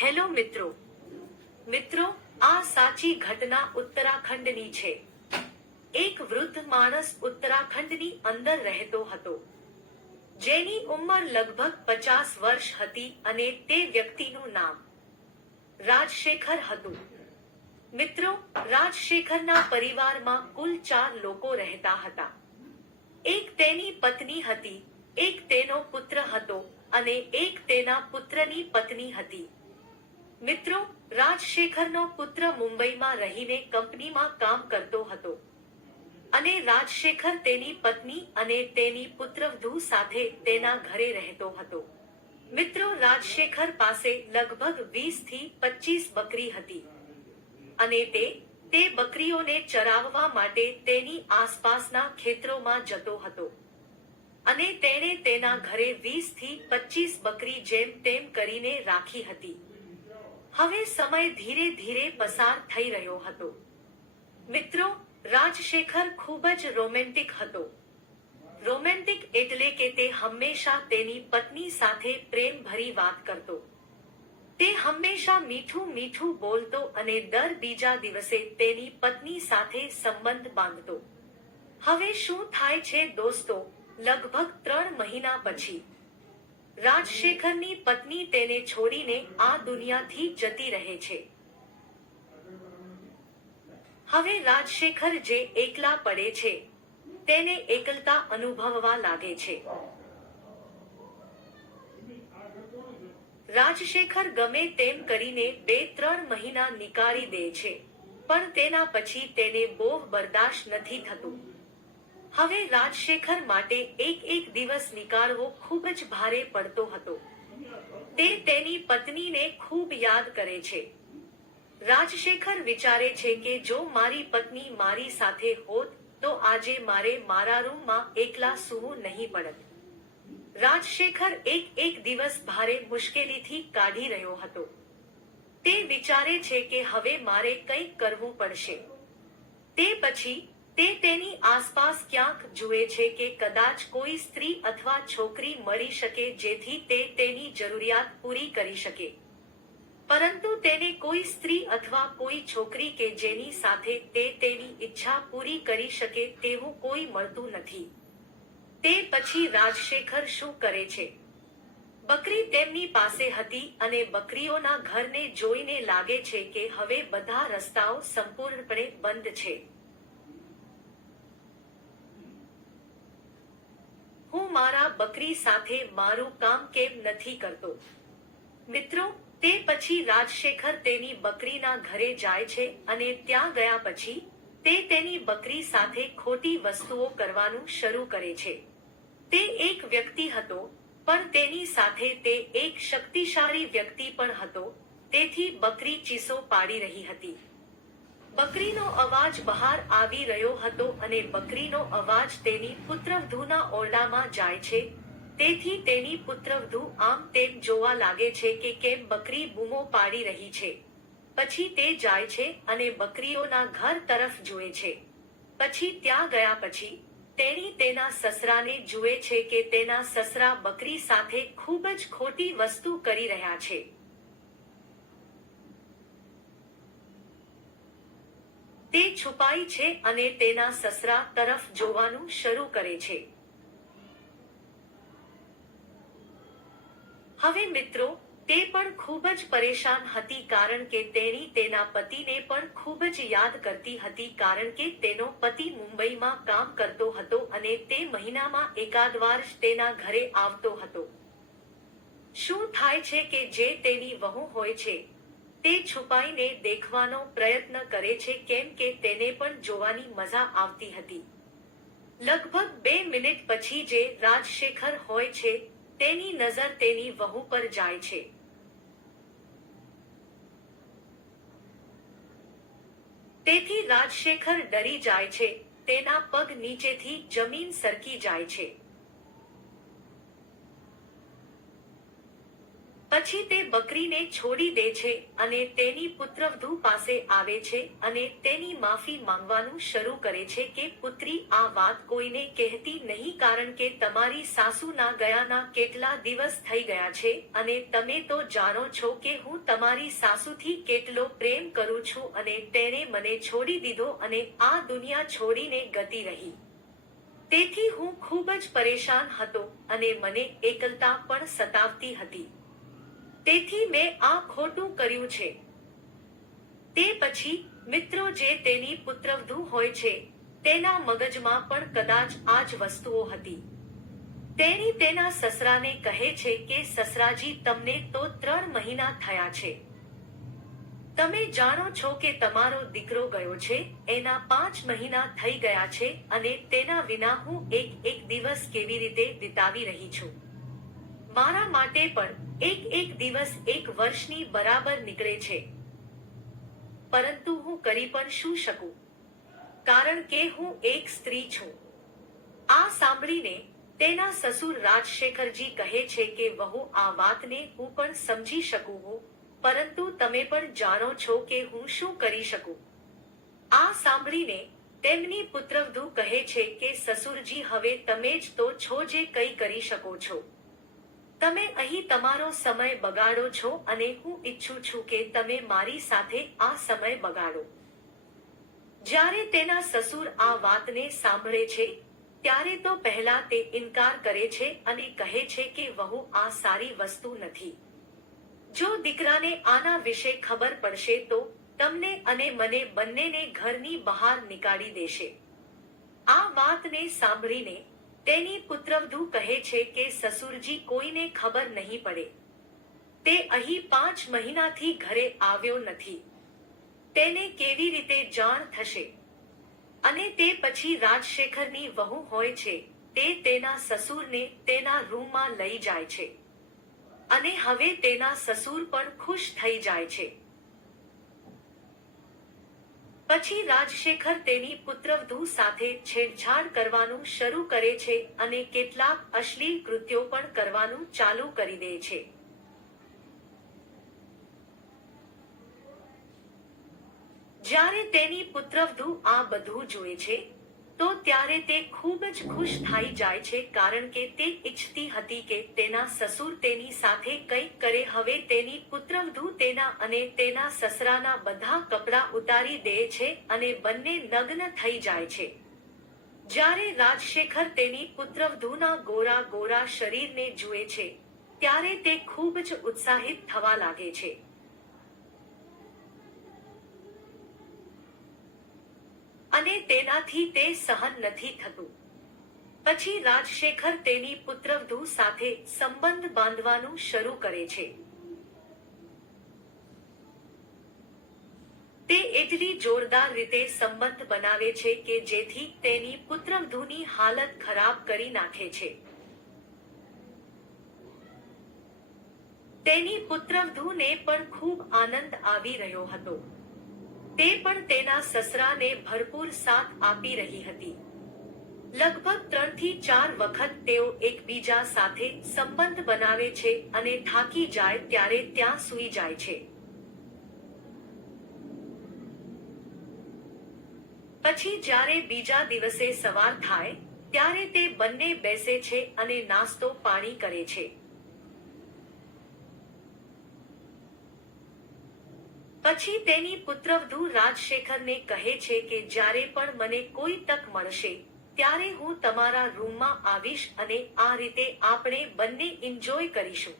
Hello મિત્રો, આ સાચી ઘટના ઉત્તરાખંડની છે। એક વૃદ્ધ માણસ ઉત્તરાખંડની અંદર રહેતો હતો, જેની ઉંમર લગભગ 50 વર્ષ હતી અને તે વ્યક્તિનું નામ રાજશેખર હતું। મિત્રો, રાજશેખરના પરિવારમાં કુલ 4 લોકો રહેતા હતા। એક તેની પત્ની હતી, એક તેનો પુત્ર હતો અને એક તેના પુત્રની પત્ની હતી। મિત્રો, રાજશેખરનો પુત્ર મુંબઈમાં રહીને કંપનીમાં કામ કરતો હતો અને રાજશેખર તેની પત્ની અને તેની પુત્રવધુ સાથે તેના ઘરે રહેતો હતો। મિત્રો, રાજશેખર પાસે લગભગ 20 થી 25 બકરી હતી અને તે બકરીઓને ચરાવવા માટે તેની આસપાસના ખેતરોમાં જતો હતો અને તેણે તેના ઘરે 20 થી 25 બકરી જેમ તેમ કરીને રાખી હતી। હવે સમય ધીરે ધીરે પસાર થઈ રહ્યો હતો। મિત્રો, રાજશેખર ખૂબ જ રોમેન્ટિક હતો। રોમેન્ટિક એટલે કે તે હંમેશા તેની પત્ની સાથે પ્રેમભરી વાત કરતો। તે હંમેશા મીઠું મીઠું બોલતો અને દર બીજા દિવસે તેની પત્ની સાથે સંબંધ બાંધતો। હવે શું થાય છે દોસ્તો, લગભગ 3 મહિના પછી રાજશેખરની પત્ની તેને છોડીને આ દુનિયાથી જતી રહે છે। હવે રાજશેખર જે એકલા પડે છે, તેને એકલતા અનુભવવા લાગે છે। રાજશેખર ગમે તેમ કરીને 2-3 મહિના નીકાળી દે છે, પણ તેના પછી તેને બહુ બરદાશ્ત નથી થતું। હવે રાજશેખર માટે એક દિવસ નીકાળવો ખૂબ જ ભારે પડતો હતો। તે તેની પત્નીને ખૂબ યાદ કરે છે। રાજશેખર વિચારે છે કે જો મારી પત્ની મારી સાથે હોત તો આજે મારે મારા રૂમમાં એકલા સૂવું નહીં પડત। રાજશેખર એક દિવસ ભારે મુશ્કેલીથી કાઢી રહ્યો હતો। તે વિચારે છે કે હવે મારે કંઈક કરવું પડશે। તે પછી તે તેની આસપાસ ક્યાંક જુએ છે કે કદાચ કોઈ સ્ત્રી અથવા છોકરી મળી શકે જેથી તે તેની જરૂરિયાત પૂરી કરી શકે, પરંતુ તેને કોઈ સ્ત્રી અથવા કોઈ છોકરી કે જેની સાથે તે તેની ઈચ્છા પૂરી કરી શકે તેવું કોઈ મળતું નથી। તે પછી રાજશેખર શું કરે છે? બકરી તેમની પાસે હતી અને બકરીઓના ઘરને જોઈને લાગે છે કે હવે બધા રસ્તાઓ સંપૂર્ણપણે બંધ છે। હું મારા બકરી સાથે મારું કામ કેમ નથી કરતો? મિત્રો, તે પછી રાજશેખર તેની બકરીના ઘરે જાય છે અને ત્યાં ગયા પછી તે તેની બકરી સાથે ખોટી વસ્તુઓ કરવાનું શરૂ કરે છે। તે એક વ્યક્તિ હતો, પણ તેની સાથે તે એક શક્તિશાળી વ્યક્તિ પણ હતો, તેથી બકરી ચીસો પાડી રહી હતી। બકરીનો અવાજ બહાર આવી રહ્યો હતો અને બકરીનો અવાજ તેની પુત્રવધૂના ઓરડામાં જાય છે, તેથી તેની પુત્રવધૂ આમ તેમ જોવા લાગે છે કે કેમ બકરી બૂમો પાડી રહી છે। પછી તે જાય છે અને બકરીઓના ઘર તરફ જુએ છે। પછી ત્યાં ગયા પછી તેણી તેના સસરાને જુએ છે કે તેના સસરા બકરી સાથે ખૂબ જ ખોટી વસ્તુ કરી રહ્યા છે। તે છુપાઈ છે અને તેના સસરા તરફ જોવાનું શરૂ કરે છે। હવે મિત્રો, તે પણ ખૂબ જ પરેશાન હતી કારણ કે તેણી તેના પતિને પણ ખૂબ જ યાદ કરતી હતી કારણ કે તેનો પતિ મુંબઈમાં કામ કરતો હતો અને તે મહિનામાં એકાદવાર જ તેના ઘરે આવતો હતો। શું થાય છે કે જે તેની વહુ હોય છે, તે છુપાઈને દેખવાનો પ્રયત્ન કરે છે કેમ કે તેને પણ જોવાની મજા આવતી હતી। લગભગ 2 મિનિટ પછી જે રાજશેખર હોય છે, તેની નજર તેની વહુ પર જાય છે। તેથી રાજશેખર ડરી જાય છે, તેના પગ નીચેથી જમીન સરકી જાય છે। પછી તે બકરીને છોડી દે છે અને તેની પુત્રવધુ પાસે આવે છે અને તેની માફી માંગવાનું શરૂ કરે છે કે પુત્રી, આ વાત કોઈને કહેતી નહીં, કારણ કે તમારી સાસુના ગયાના કેટલા દિવસ થઈ ગયા છે અને તમે તો જાણો છો કે હું તમારી સાસુથી કેટલો પ્રેમ કરું છું અને તેણે મને છોડી દીધો અને આ દુનિયા છોડીને ગતી રહી. તેથી હું ખૂબ જ પરેશાન હતો અને મને એકલતા પણ સતાવતી હતી. તેથી મેં આ ખોટું કર્યું છે. તે પછી મિત્રો, જે તેની પુત્રવધુ હોય છે તેના મગજમાં પણ કદાચ આ જ વસ્તુઓ હતી. તેણી તેના સસરાને કહે છે કે સસરાજી, તમને તો 3 મહિના થયા છે. તમે જાણો છો કે તમારો દીકરો ગયો છે, એના 5 મહિના થઈ ગયા છે અને તેના વિના હું એક દિવસ કેવી રીતે વિતાવી રહી છું. મારા માટે પણ એક દિવસ 1 વર્ષની બરાબર નીકળે છે. પરંતુ હું કરી પણ શું શકું, કારણ કે હું એક સ્ત્રી છું. આ સાંભળીને તેના સસુર રાજશેખરજી કહે છે કે વહુ, આ વાતને હું પણ સમજી શકું હું, પરંતુ તમે પણ જાણો છો કે હું શું કરી શકું. આ સાંભળીને તેમની પુત્રવધુ કહે છે કે સસુરજી, હવે તમે જ તો છો જે કંઈ કરી શકો છો. તમે અહીં તમારો સમય બગાડો છો અને હું ઈચ્છું છું કે તમે મારી સાથે આ સમય બગાડો. જ્યારે તેના સસુર આ વાતને સાંભળે છે ત્યારે તો પહેલા તે ઇનકાર કરે છે અને કહે છે કે વહુ, આ સારી વસ્તુ નથી. જો દીકરાને આના વિશે ખબર પડશે તો તમને અને મને બંનેને ઘરની બહાર નીકાળી દેશે. આ વાતને સાંભળીને તેની પુત્રવધુ કહે છે કે સસુરજી, કોઈને ખબર નહીં પડે. તે અહીં 5 મહિનાથી ઘરે આવ્યો નથી. તેને કેવી રીતે જાણ થશે? અને તે પછી રાજશેખરની વહુ હોય છે તે તેના સસુરને તેના રૂમમાં લઈ જાય છે અને હવે તેના સસુર પણ ખુશ થઈ જાય છે. પછી રાજશેખર તેની પુત્રવધુ સાથે છેડછાડ કરવાનું શરૂ કરે છે અને કેટલાક અશ્લીલ કૃત્યો પણ કરવાનું ચાલુ કરી દે છે. જ્યારે તેની પુત્રવધુ આ બધું જુએ છે તો ત્યારે તે ખૂબ જ ખુશ થઈ જાય છે, કારણ કે તે ઈચ્છતી હતી કે તેના સસુર તેની સાથે કંઈક કરે. હવે તેની પુત્રવધુ તેના અને તેના સસરાના બધા કપડાં ઉતારી દે છે અને બંને નગ્ન થઈ જાય છે. જ્યારે રાજશેખર તેની પુત્રવધુના ગોરા ગોરા શરીરને જુએ છે ત્યારે તે ખૂબ જ ઉત્સાહિત થવા લાગે છે. અને તેનાથી તે સહન નથી થતું. પછી રાજશેખર તેની પુત્રવધુ સાથે સંબંધ બાંધવાનું શરૂ કરે છે. તે એટલી જોરદાર રીતે સંબંધ બનાવે છે કે જેથી તેની પુત્રવધુની હાલત ખરાબ કરી નાખે છે. તેની પુત્રવધુને પણ ખૂબ આનંદ આવી રહ્યો હતો. તે પણ તેના સસરાને ભરપૂર સાથ આપી રહી હતી. લગભગ 3 થી 4 વખત તેઓ એકબીજા સાથે સંબંધ બનાવે છે અને થાકી જાય ત્યારે ત્યાં સૂઈ જાય છે. પછી જ્યારે બીજા દિવસે સવાર થાય ત્યારે તે બંને બેસે છે અને નાસ્તો પાણી કરે છે. પછી તેની પુત્રવધુ રાજશેખરને કહે છે કે જ્યારે પણ મને કોઈ તક મળશે ત્યારે હું તમારા રૂમમાં આવીશ અને આ રીતે આપણે બંને એન્જોય કરીશું.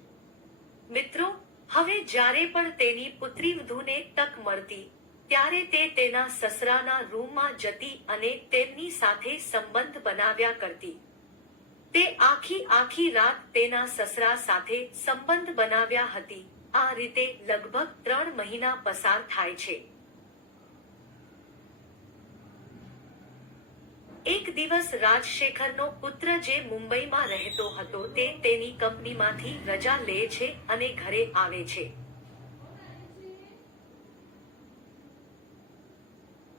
મિત્રો, હવે જ્યારે પણ તેની પુત્રીવધુને તક મળતી ત્યારે તે તેના સસરાના રૂમમાં જતી અને તેમની સાથે સંબંધ બનાવ્યા કરતી. તે આખી રાત તેના સસરા સાથે સંબંધ બનાવ્યા હતી. આ રીતે લગભગ 3 મહિના પસાર થાય છે. એક દિવસ રાજશેખરનો પુત્ર જે મુંબઈમાં રહેતો હતો તે તેની કંપનીમાંથી રજા લે છે અને ઘરે આવે છે.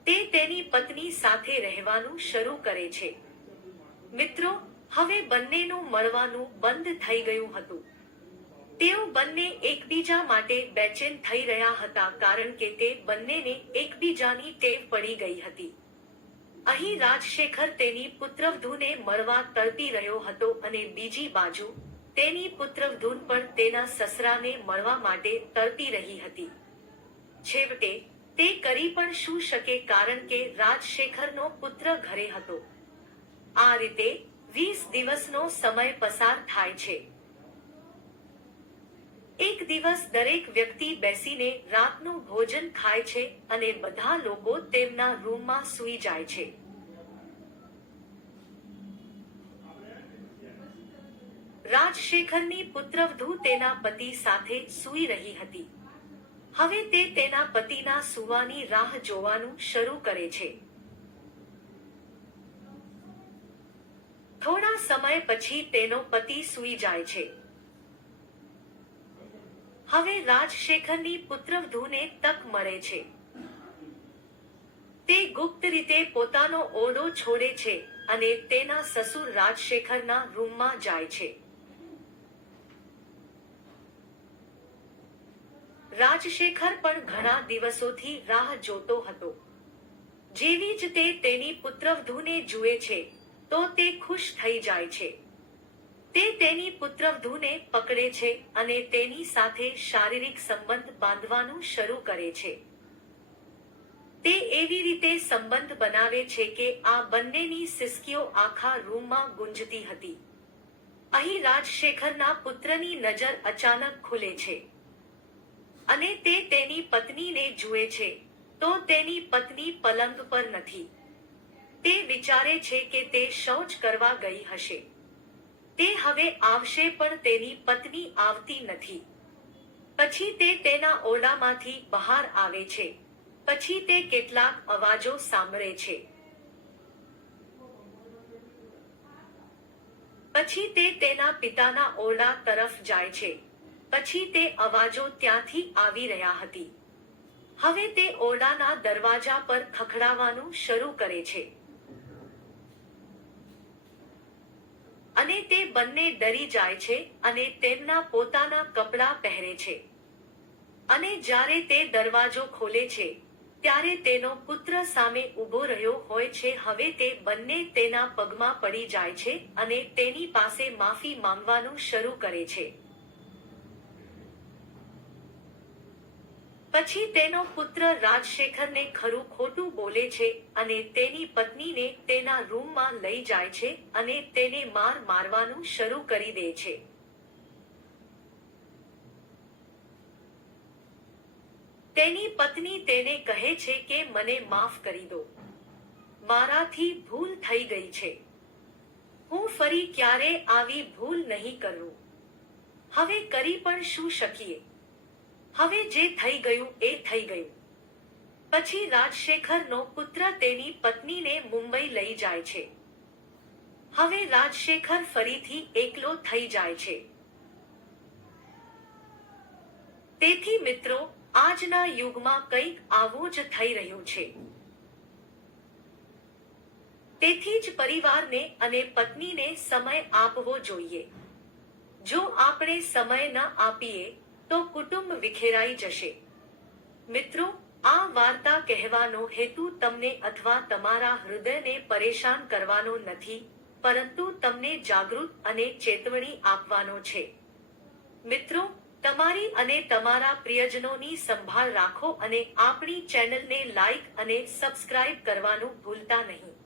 તે તેની પત્ની સાથે રહેવાનું શરૂ કરે છે. મિત્રો, હવે બંનેનું મળવાનું બંધ થઈ ગયું હતું. તેઓ બંને એકબીજા માટે બેચેન થઈ રહ્યા હતા કારણ કે તે બંનેને એકબીજાની ટેવ પડી ગઈ હતી. અહીં રાજશેખર તેની પુત્રવધૂને મળવા તડપી રહ્યો હતો અને બીજી બાજુ તેની પુત્રવધૂ પણ તેના સસરાને મળવા માટે તડપી રહી હતી. છેવટે તે કરી પણ શું શકે કારણ કે રાજશેખરનો પુત્ર ઘરે હતો. આ રીતે 20 દિવસનો સમય પસાર થાય છે. એક દિવસ દરેક વ્યક્તિ બેસીને રાતનું ભોજન ખાય છે અને બધા લોકો તેમના રૂમમાં સૂઈ જાય છે. રાજશેખરની પુત્રવધૂ તેના પતિ સાથે સૂઈ રહી હતી. હવે તે તેના પતિના સૂવાની રાહ જોવાનું શરૂ કરે છે. થોડા સમય પછી તેનો પતિ સૂઈ જાય છે. હવે રાજશેખરની પુત્રવધૂને તક મળે છે. તે ગુપ્ત રીતે પોતાનો ઓરડો છોડે છે અને તેના સસુર રાજશેખરના રૂમમાં જાય છે. રાજશેખર પણ ઘણા દિવસોથી રાહ જોતો હતો. જેવી જ તે તેની પુત્રવધૂને જુએ છે તો તે ખુશ થઈ જાય છે. તે તેની પુત્રવધૂને પકડે છે અને તેની સાથે શારીરિક સંબંધ બાંધવાનું શરૂ કરે છે. તે એવી રીતે સંબંધ બનાવે છે કે આ બંનેની સિસકીઓ આખા રૂમમાં ગુંજતી હતી. અહીં રાજશેખરના પુત્રની નજર અચાનક ખુલે છે અને તે તેની પત્નીને જુએ છે તો તેની પત્ની પલંગ પર નથી. તે વિચારે છે કે તે શૌચ કરવા ગઈ હશે. તે હવે આવશે પણ તેની પત્ની આવતી નથી. પછી તે તેના ઓરડામાંથી બહાર આવે છે. પછી તે કેટલાક અવાજો સાંભળે છે. પછી તે તેના પિતાના ઓરડા તરફ જાય છે. પછી તે અવાજો ત્યાંથી આવી રહ્યા હતી. હવે તે ઓરડાના દરવાજા પર ખખડાવવાનું શરૂ કરે છે. અને તે બંને ડરી જાય છે અને તેમના પોતાના કપડાં પહેરે છે. અને જ્યારે તે દરવાજો ખોલે છે ત્યારે તેનો પુત્ર સામે ઊભો રહ્યો હોય છે. હવે તે બંને તેના પગમાં પડી જાય છે અને તેની પાસે માફી માંગવાનું શરૂ કરે છે. પછી તેનો પુત્ર રાજશેખરને ખરું ખોટું બોલે છે અને તેની પત્નીને તેના રૂમમાં લઈ જાય છે અને તેને મારવાનું શરૂ કરી દે છે. તેની પત્ની તેને કહે છે કે મને માફ કરી દો. મારાથી ભૂલ થઈ ગઈ છે. હું ફરી ક્યારે આવી ભૂલ નહીં કરું. હવે કરી પણ શું શકીએ. હવે જે થઈ ગયું એ થઈ ગયું. પછી રાજશેખરનો પુત્ર તેની પત્નીને મુંબઈ લઈ જાય છે. હવે રાજશેખર ફરીથી એકલો થઈ જાય છે. તેથી મિત્રો, આજના યુગમાં કંઈક આવું જ થઈ રહ્યું છે. તેથી જ પરિવારને અને પત્નીને સમય આપવો જોઈએ. જો આપણે સમય ન આપીએ તો કુટુંબ વિખેરાઈ જશે. મિત્રો, આ વાર્તા કહેવાનો હેતુ તમને અથવા તમારા હૃદયને પરેશાન કરવાનો નથી, પરંતુ તમને જાગૃત અને ચેતવણી આપવાનો છે. મિત્રો, તમારી અને તમારા પ્રિયજનોની સંભાળ રાખો અને આપણી ચેનલને લાઈક અને સબસ્ક્રાઇબ કરવાનું ભૂલતા નહીં.